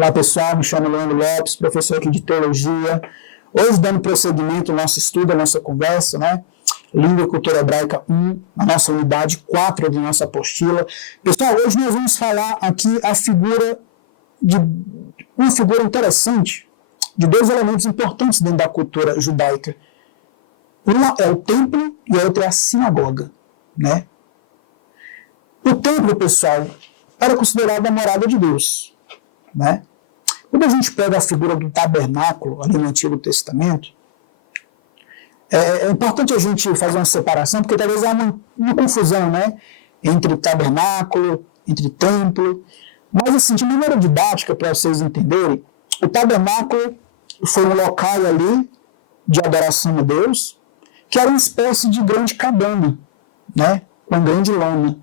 Olá pessoal, me chamo Leandro Lopes, professor aqui de Teologia. Hoje dando prosseguimento ao nosso estudo, à nossa conversa, né? Língua e Cultura Hebraica 1, a nossa unidade 4 da nossa apostila. Pessoal, hoje nós vamos falar aqui uma figura interessante de dois elementos importantes dentro da cultura judaica. Uma é o templo e a outra é a sinagoga, né? O templo, pessoal, era considerado a morada de Deus, né? Quando a gente pega a figura do tabernáculo ali no Antigo Testamento, é importante a gente fazer uma separação, porque talvez há uma confusão, né, entre tabernáculo, entre templo. Mas, assim, de maneira didática, para vocês entenderem, o tabernáculo foi um local ali de adoração a Deus, que era uma espécie de grande cabana, né, com grande lona.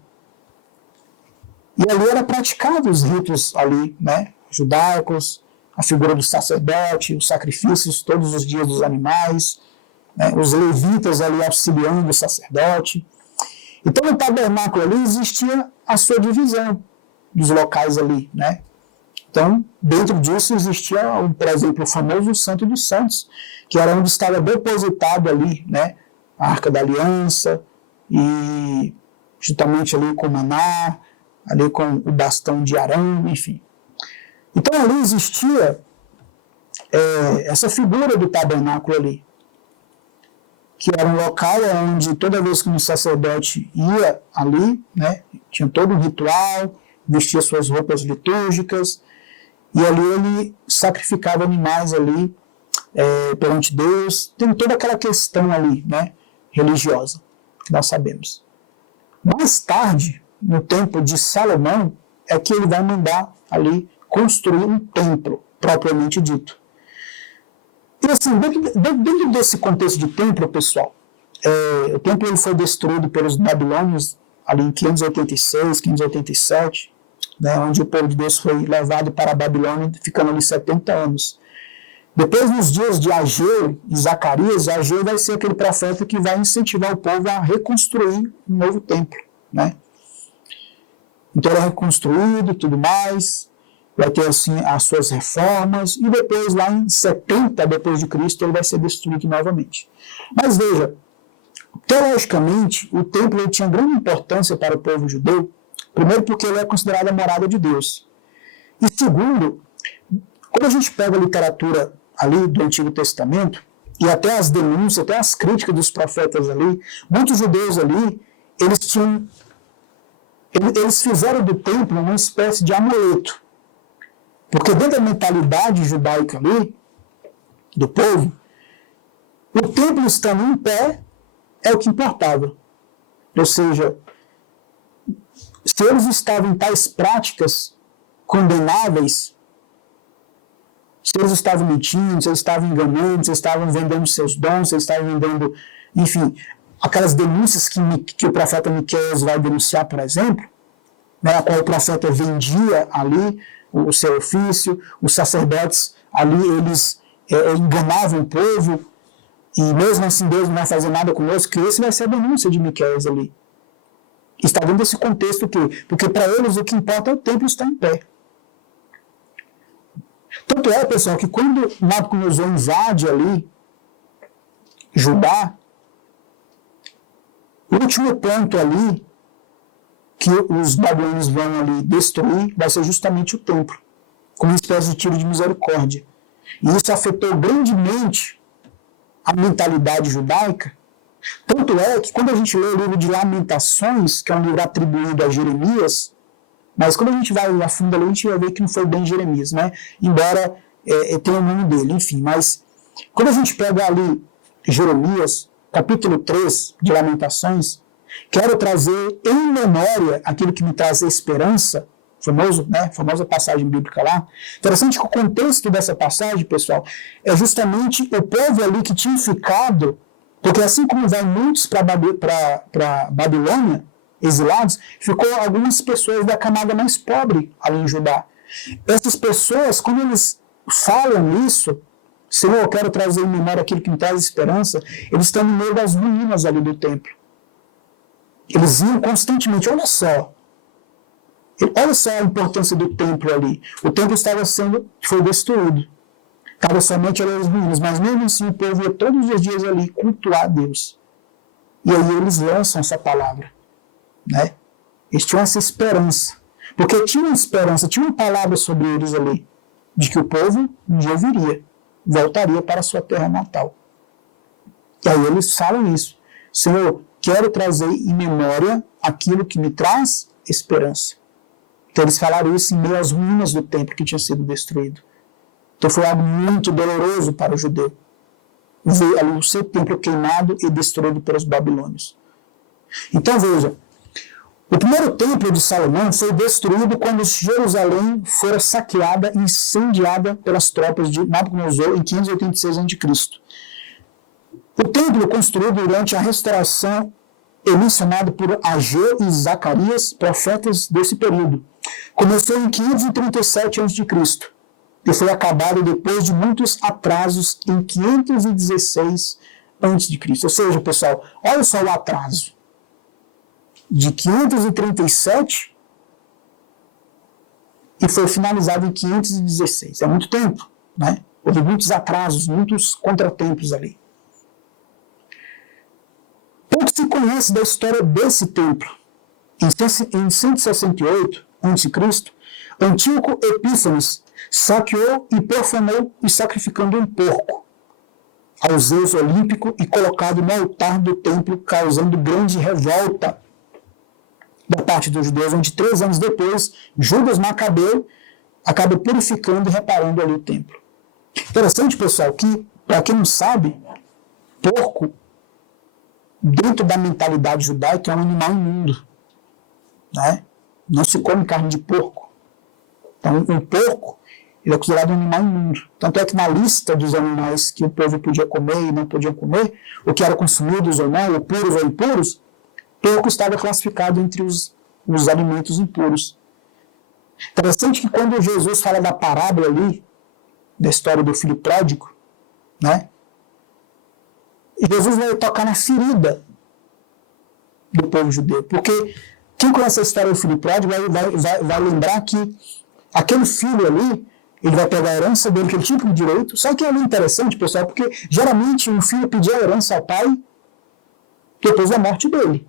E ali era praticado os ritos ali, né, judaicos, a figura do sacerdote, os sacrifícios todos os dias dos animais, né, os levitas ali auxiliando o sacerdote. Então, no tabernáculo ali existia a sua divisão dos locais ali, né? Então, dentro disso existia, por exemplo, o famoso Santo dos Santos, que era onde estava depositado ali, né, a Arca da Aliança, e juntamente ali com o maná, ali com o bastão de Arão, enfim. Então ali existia essa figura do tabernáculo ali, que era um local onde toda vez que um sacerdote ia ali, né, tinha todo um ritual, vestia suas roupas litúrgicas, e ali ele sacrificava animais ali perante Deus. Tem toda aquela questão ali, né, religiosa, que nós sabemos. Mais tarde, no tempo de Salomão, é que ele vai mandar ali construir um templo, propriamente dito. E assim, dentro desse contexto de templo, pessoal, o templo ele foi destruído pelos babilônios ali em 586, 587, né, onde o povo de Deus foi levado para a Babilônia, ficando ali 70 anos. Depois, nos dias de Ageu e Zacarias, Ageu vai ser aquele profeta que vai incentivar o povo a reconstruir um novo templo, né? Então ele é reconstruído e tudo mais, vai ter assim as suas reformas, e depois lá em 70 depois de Cristo ele vai ser destruído novamente. Mas veja, teologicamente o templo ele tinha grande importância para o povo judeu, primeiro porque ele é considerado a morada de Deus, e segundo, quando a gente pega a literatura ali do Antigo Testamento, e até as denúncias, até as críticas dos profetas ali, muitos judeus ali, eles fizeram do templo uma espécie de amuleto. Porque dentro da mentalidade judaica ali, do povo, o templo estando em pé é o que importava. Ou seja, se eles estavam em tais práticas condenáveis, se eles estavam mentindo, se eles estavam enganando, se eles estavam vendendo seus dons, se eles estavam vendendo, enfim, aquelas denúncias que o profeta Miqueias vai denunciar, por exemplo, né, a qual o profeta vendia ali o seu ofício, os sacerdotes ali, eles enganavam o povo, e mesmo assim Deus não vai fazer nada conosco, que esse vai ser a denúncia de Miqueias ali. Está dentro desse contexto aqui, porque para eles o que importa é o templo estar em pé. Tanto é, pessoal, que quando Nabucodonosor invade ali Judá, o último ponto ali que os babilônios vão ali destruir vai ser justamente o templo, como uma espécie de tiro de misericórdia. E isso afetou grandemente a mentalidade judaica. Tanto é que quando a gente lê o livro de Lamentações, que é um livro atribuído a Jeremias, mas quando a gente vai a fundo ali, a gente vai ver que não foi bem Jeremias, né? Embora tenha o nome dele, enfim. Mas quando a gente pega ali Jeremias, capítulo 3 de Lamentações, quero trazer em memória aquilo que me traz esperança, famosa passagem bíblica lá. Interessante que o contexto dessa passagem, pessoal, é justamente o povo ali que tinha ficado, porque assim como vai muitos para Babilônia, exilados, ficou algumas pessoas da camada mais pobre ali em Judá. Essas pessoas, quando eles falam isso, Senhor, eu quero trazer em memória aquilo que me traz esperança, eles estão no meio das ruínas ali do templo. Eles iam constantemente, olha só, Olha só a importância do templo ali. O templo foi destruído. Estava somente ali as ruínas, mas mesmo assim o povo ia todos os dias ali cultuar a Deus. E aí eles lançam essa palavra, né? Eles tinham essa esperança. Porque tinha uma esperança, tinha uma palavra sobre eles ali, de que o povo um dia viria, voltaria para a sua terra natal. E aí eles falam isso. Senhor, quero trazer em memória aquilo que me traz esperança. Então eles falaram isso em meio às ruínas do templo que tinha sido destruído. Então foi algo muito doloroso para o judeu. Ver ali o seu templo queimado e destruído pelos babilônios. Então veja, o primeiro templo de Salomão foi destruído quando Jerusalém fora saqueada e incendiada pelas tropas de Nabucodonosor em 586 a.C. O templo construído durante a restauração é mencionado por Ageu e Zacarias, profetas desse período. Começou em 537 a.C. e foi acabado depois de muitos atrasos em 516 a.C. Ou seja, pessoal, olha só o atraso. De 537 e foi finalizado em 516. É muito tempo, né? Houve muitos atrasos, muitos contratempos ali. Pouco se conhece da história desse templo. Em 168 a.C., Antíoco Epífanes saqueou e profanou e sacrificando um porco ao Zeus olímpico e colocado no altar do templo, causando grande revolta da parte dos judeus, onde 3 anos depois, Judas Macabeu acaba purificando e reparando ali o templo. Interessante, pessoal, que, para quem não sabe, porco, dentro da mentalidade judaica, é um animal imundo. Né? Não se come carne de porco. Então, um porco ele é considerado um animal imundo. Tanto é que na lista dos animais que o povo podia comer e não podia comer, o que eram consumidos ou não, ou puros ou impuros, porco estava classificado entre os alimentos impuros. Interessante que quando Jesus fala da parábola ali, da história do filho pródigo, né? Jesus vai tocar na ferida do povo judeu. Porque quem conhece a história do filho pródigo vai lembrar que aquele filho ali, ele vai pegar a herança dele, que ele tinha por direito. Só que é interessante, pessoal, porque geralmente um filho pedia a herança ao pai depois da morte dele.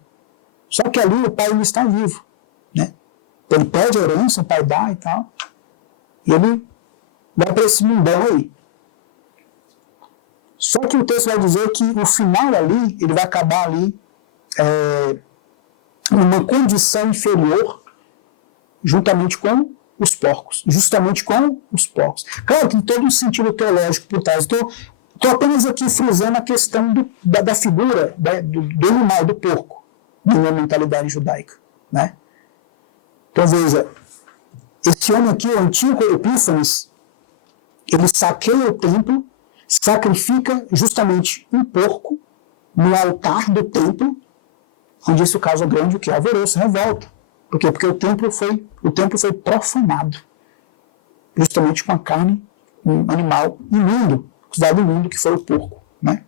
Só que ali o pai ainda está vivo, né? Ele pede a herança, o pai dá e tal. E ele vai para esse mundão aí. Só que o texto vai dizer que no final ali, ele vai acabar ali numa condição inferior juntamente com os porcos. Justamente com os porcos. Claro que tem todo um sentido teológico por trás. Estou apenas aqui frisando a questão da figura do animal, do porco, na mentalidade judaica. Né? Então veja, esse homem aqui, o Antíoco Epífanes, ele saqueia o templo, sacrifica justamente um porco no altar do templo, onde isso causa grande o que? Alvoroço, revolta. Por quê? Porque o templo foi profanado, justamente com a carne, um animal imundo, considerado imundo, que foi o porco. Né?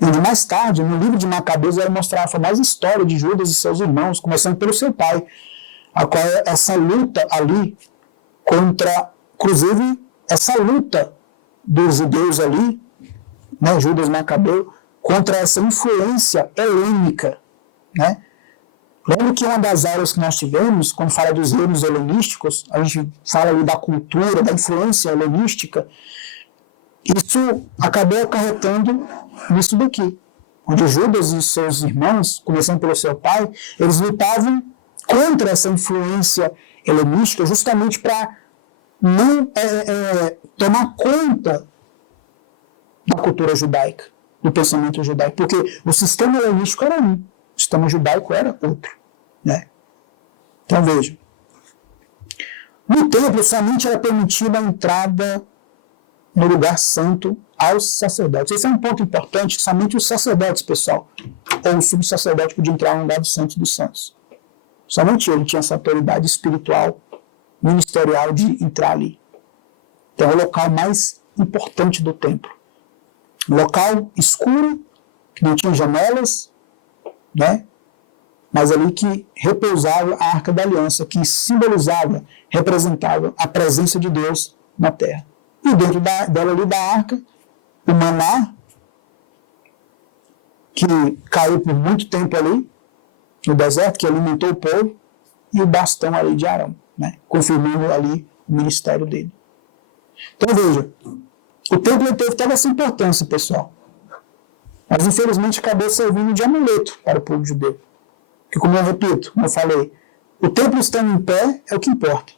E mais tarde, no livro de Macabeus, vai mostrar a famosa história de Judas e seus irmãos, começando pelo seu pai, a qual é essa luta ali contra, inclusive, essa luta dos judeus ali, né, Judas Macabeu, contra essa influência helênica. Né? Lembra que uma das aulas que nós tivemos, quando fala dos reinos helenísticos, a gente fala ali da cultura, da influência helenística, isso acabou acarretando nisso daqui, onde Judas e seus irmãos, começando pelo seu pai, eles lutavam contra essa influência helenística justamente para não tomar conta da cultura judaica, do pensamento judaico, porque o sistema helenístico era um, o sistema judaico era outro. Né? Então veja, no templo somente era permitida a entrada no lugar santo aos sacerdotes. Esse é um ponto importante, que somente os sacerdotes, pessoal, ou o subsacerdote podia entrar no lugar do santo dos santos. Somente ele tinha essa autoridade espiritual, ministerial de entrar ali. Então é o local mais importante do templo. Um local escuro, que não tinha janelas, né? mas ali que repousava a Arca da Aliança, que simbolizava, representava a presença de Deus na terra. E dentro dela ali da arca, o maná, que caiu por muito tempo ali no deserto, que alimentou o povo, e o bastão ali de Arão, né, confirmando ali o ministério dele. Então veja, o templo teve toda essa importância, pessoal, mas infelizmente acabou servindo de amuleto para o povo judeu. Que, como eu repito, como eu falei, o templo estando em pé é o que importa.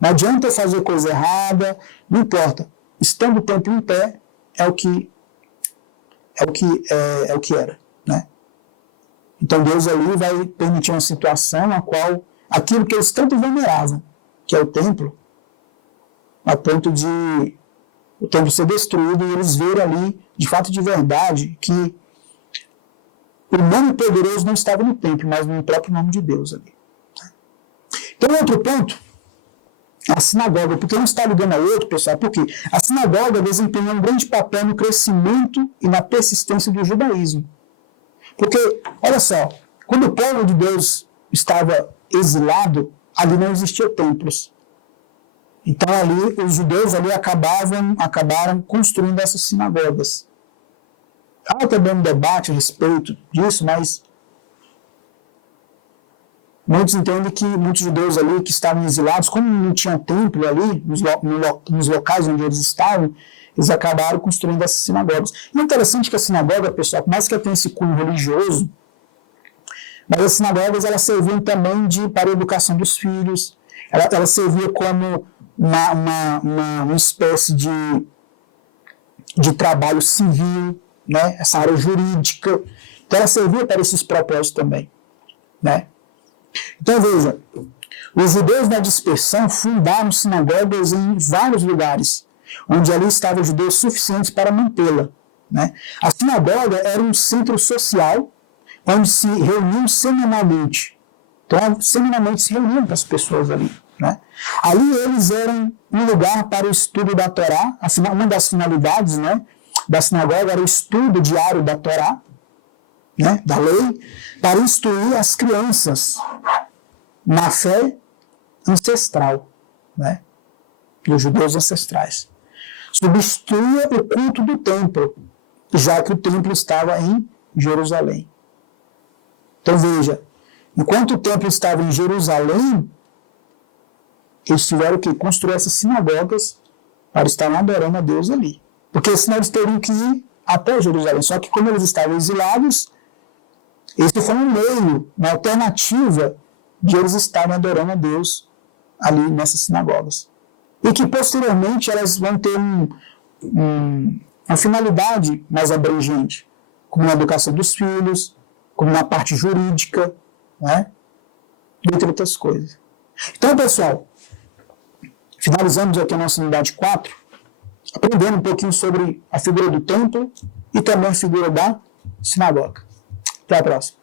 Não adianta eu fazer coisa errada, não importa. Estando o templo em pé é o que era, né? Então Deus ali vai permitir uma situação na qual aquilo que eles tanto veneravam, que é o templo, a ponto de o templo ser destruído e eles verem ali, de fato de verdade, que o nome poderoso não estava no templo, mas no próprio nome de Deus ali. Então, outro ponto, a sinagoga, porque não está ligando ao outro, pessoal, porque a sinagoga desempenhou um grande papel no crescimento e na persistência do judaísmo. Porque, olha só, quando o povo de Deus estava exilado, ali não existiam templos. Então, ali, os judeus ali acabaram construindo essas sinagogas. Há também um debate a respeito disso, mas muitos entendem que muitos judeus ali que estavam exilados, como não tinha templo ali, nos locais onde eles estavam, eles acabaram construindo essas sinagogas. E é interessante que a sinagoga, pessoal, por mais que ela tenha esse cunho religioso, mas as sinagogas elas serviam também para a educação dos filhos, ela servia como uma espécie de trabalho civil, né? Essa área jurídica. Então ela servia para esses propósitos também, né? Então veja, os judeus da dispersão fundaram sinagogas em vários lugares, onde ali estavam judeus suficientes para mantê-la, né? A sinagoga era um centro social onde se reuniam semanalmente. Então, semanalmente se reuniam com as pessoas ali, né? Ali eles eram um lugar para o estudo da Torá. Uma das finalidades, né, da sinagoga era o estudo diário da Torá, né, da lei, para instruir as crianças na fé ancestral, né, dos judeus ancestrais. Substituía o culto do templo, já que o templo estava em Jerusalém. Então veja, enquanto o templo estava em Jerusalém, eles tiveram que construir essas sinagogas para estar adorando a Deus ali. Porque senão eles teriam que ir até Jerusalém. Só que como eles estavam exilados, esse foi um meio, uma alternativa de eles estarem adorando a Deus ali nessas sinagogas. E que posteriormente elas vão ter uma finalidade mais abrangente, como na educação dos filhos, como na parte jurídica, né? Entre outras coisas. Então, pessoal, finalizamos aqui a nossa unidade 4, aprendendo um pouquinho sobre a figura do templo e também a figura da sinagoga. Até a próxima.